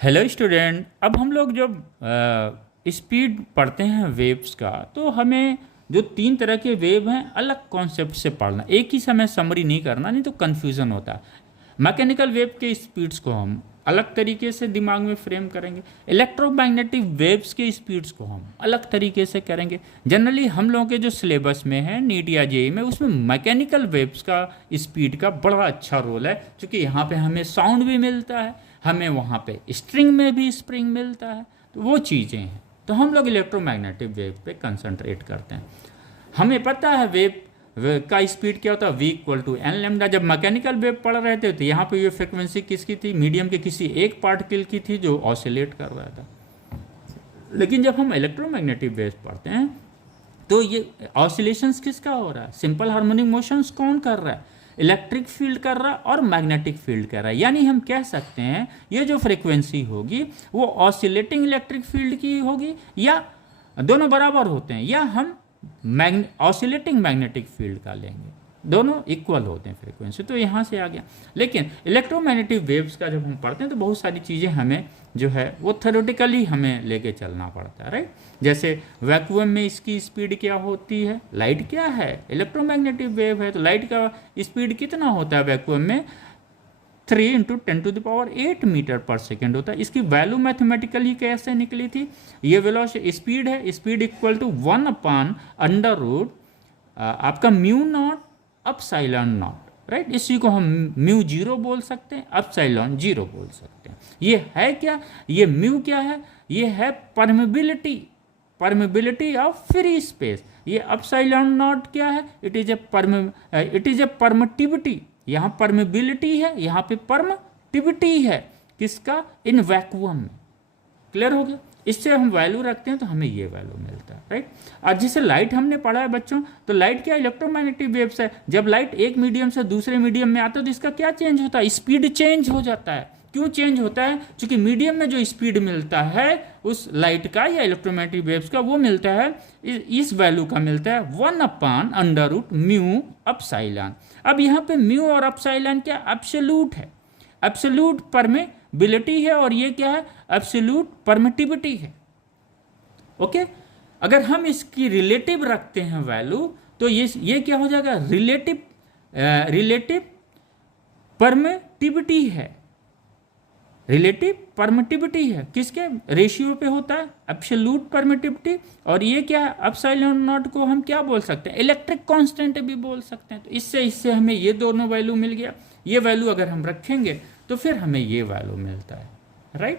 Hello student, अब हम लोग जब स्पीड पढ़ते हैं वेव्स का, तो हमें जो तीन तरह के वेव हैं अलग कॉन्सेप्ट से पढ़ना, एक ही समय समरी नहीं करना, नहीं तो कन्फ्यूज़न होता है। मैकेनिकल वेव के स्पीड्स को हम अलग तरीके से दिमाग में फ्रेम करेंगे, इलेक्ट्रोमैग्नेटिक वेव्स के स्पीड्स को हम अलग तरीके से करेंगे। जनरली हम लोगों के जो सिलेबस में है नीट या जेईई में, उसमें मैकेनिकल वेव्स का स्पीड का बड़ा अच्छा रोल है, क्योंकि यहाँ पे हमें साउंड भी मिलता है, हमें वहाँ पे स्ट्रिंग में भी स्प्रिंग मिलता है, तो वो चीज़ें हैं। तो हम लोग इलेक्ट्रोमैग्नेटिक वेव पे कंसंट्रेट करते हैं। हमें पता है वेव का स्पीड क्या होता है, v equal to n lambda. जब मैकेनिकल वेव पढ़ रहे थे तो यहाँ पे ये फ्रिक्वेंसी किसकी थी, मीडियम के किसी एक पार्टिकल की थी जो ऑसिलेट कर रहा था। लेकिन जब हम इलेक्ट्रोमैग्नेटिक वेव पढ़ते हैं तो ये ऑसिलेशंस किसका हो रहा है, सिंपल हार्मोनिक मोशंस कौन कर रहा है, इलेक्ट्रिक फील्ड कर रहा है और मैग्नेटिक फील्ड कर रहा है। यानी हम कह सकते हैं ये जो फ्रिक्वेंसी होगी वो ऑसिलेटिंग इलेक्ट्रिक फील्ड की होगी, या दोनों बराबर होते हैं, या हम ऑसिलेटिंग मैग्नेटिक फील्ड का लेंगे, दोनों इक्वल होते हैं फ्रीक्वेंसी। तो यहाँ से आ गया। लेकिन इलेक्ट्रोमैग्नेटिक वेव्स का जब हम पढ़ते हैं तो बहुत सारी चीज़ें हमें जो है वो थ्योरेटिकली हमें लेके चलना पड़ता है, राइट। जैसे वैक्यूम में इसकी स्पीड क्या होती है, लाइट क्या है, इलेक्ट्रोमैग्नेटिक वेव है तो लाइट का स्पीड कितना होता है वैक्यूम में, 3 × 10⁸ मीटर पर सेकेंड होता है। इसकी वैल्यू मैथमेटिकली कैसे निकली थी, ये वेलोसिटी स्पीड है, स्पीड इक्वल टू 1/√, आपका म्यू नॉट अपसाइलॉन नॉट, राइट। इसी को हम म्यू जीरो बोल सकते हैं, अपसाइलॉन जीरो बोल सकते हैं। ये है क्या, ये म्यू क्या है, ये है परमेबिलिटी ऑफ फ्री स्पेस। ये अपसाइलॉन नॉट क्या है, इट इज ए परमिटिविटी। यहाँ परमेबिलिटी है, यहाँ पे परमिटिविटी है, किसका, इन वैक्यूम में। क्लियर हो गया। इससे हम वैल्यू रखते हैं तो हमें ये वैल्यू मिलता है, राइट। और जैसे लाइट हमने पढ़ा है बच्चों, तो लाइट क्या, इलेक्ट्रोमैग्नेटिक वेव्स है। जब लाइट एक मीडियम से दूसरे मीडियम में आता है तो इसका क्या चेंज होता है, स्पीड चेंज हो जाता है। क्यों चेंज होता है, क्योंकि मीडियम में जो स्पीड मिलता है उस लाइट का या इलेक्ट्रोमैग्नेटिक वेव्स का, वो मिलता है, इस वैल्यू का मिलता है 1/√μ अपसाइलॉन। अब यहाँ पे म्यू और अपसाइलॉन क्या, एब्सोल्यूट है, एब्सोल्यूट परमेबिलिटी है, और ये क्या है, एब्सोल्यूट परमिटिविटी है। ओके। अगर हम इसकी रिलेटिव रखते हैं वैल्यू, तो ये क्या हो जाएगा, रिलेटिव परमिटिविटी है, रिलेटिव परमिटिविटी है, किसके रेशियो पे होता है, एब्सोल्यूट परमिटिविटी। और ये क्या है, एप्सिलॉन नॉट को हम क्या बोल सकते हैं, इलेक्ट्रिक कांस्टेंट भी बोल सकते हैं। तो इससे हमें ये दोनों वैल्यू मिल गया। ये वैल्यू अगर हम रखेंगे तो फिर हमें ये वैल्यू मिलता है, राइट।